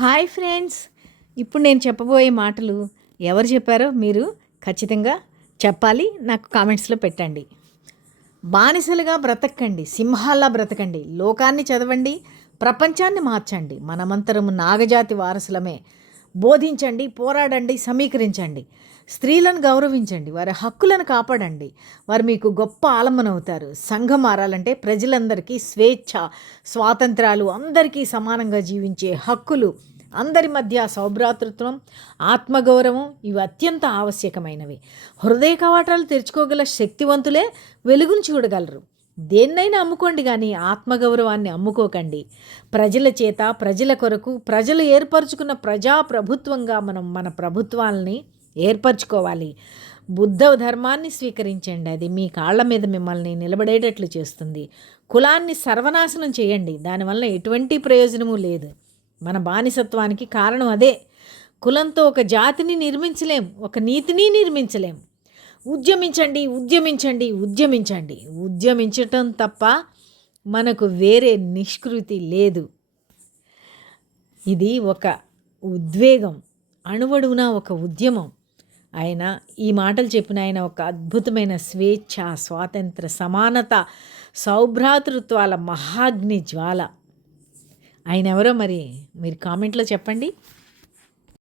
Hi friends. ఇప్పుడు నేను చెప్పబోయే మాటలు ఎవరు చెప్పారో మీరు ఖచ్చితంగా చెప్పాలి. నాకు కామెంట్స్లో పెట్టండి. బానిసలుగా బ్రతకండి, సింహాల్లా బ్రతకండి, లోకాన్ని చదవండి, ప్రపంచాన్ని మార్చండి, మనమంతరము నాగజాతి వారసులమే. బోధించండి, పోరాడండి, సమీకరించండి, స్త్రీలను గౌరవించండి, వారి హక్కులను కాపాడండి, వారు మీకు గొప్ప ఆలంబన అవుతారు. సంఘం మారాలంటే ప్రజలందరికీ స్వేచ్ఛ, స్వాతంత్రాలు, అందరికీ సమానంగా జీవించే హక్కులు, అందరి మధ్య సౌభ్రాతృత్వం, ఆత్మగౌరవం ఇవి అత్యంత ఆవశ్యకమైనవి. హృదయ కవాటాలు తెరుచుకోగల శక్తివంతులే వెలుగును చూడగలరు. దేన్నైనా అమ్ముకోండి కానీ ఆత్మగౌరవాన్ని అమ్ముకోకండి. ప్రజల చేత, ప్రజల కొరకు, ప్రజలు ఏర్పరచుకున్న ప్రజాప్రభుత్వంగా మనం మన ప్రభుత్వాలని ఏర్పరచుకోవాలి. బుద్ధ ధర్మాన్ని స్వీకరించండి, అది మీ కాళ్ళ మీద మిమ్మల్ని నిలబడేటట్లు చేస్తుంది. కులాన్ని సర్వనాశనం చేయండి, దానివల్ల ఎటువంటి ప్రయోజనము లేదు. మన బానిసత్వానికి కారణం అదే. కులంతో ఒక జాతిని నిర్మించలేం, ఒక నీతిని నిర్మించలేం. ఉద్యమించండి, ఉద్యమించండి, ఉద్యమించండి. ఉద్యమించటం తప్ప మనకు వేరే నిష్కృతి లేదు. ఇది ఒక ఉద్వేగం, అణువడుగున ఒక ఉద్యమం. ఆయన ఈ మాటలు చెప్పిన ఆయన ఒక అద్భుతమైన స్వేచ్ఛ, స్వాతంత్ర, సమానత, సౌభ్రాతృత్వాల మహాగ్ని జ్వాల. ఆయన ఎవరో మరి మీరు కామెంట్లో చెప్పండి.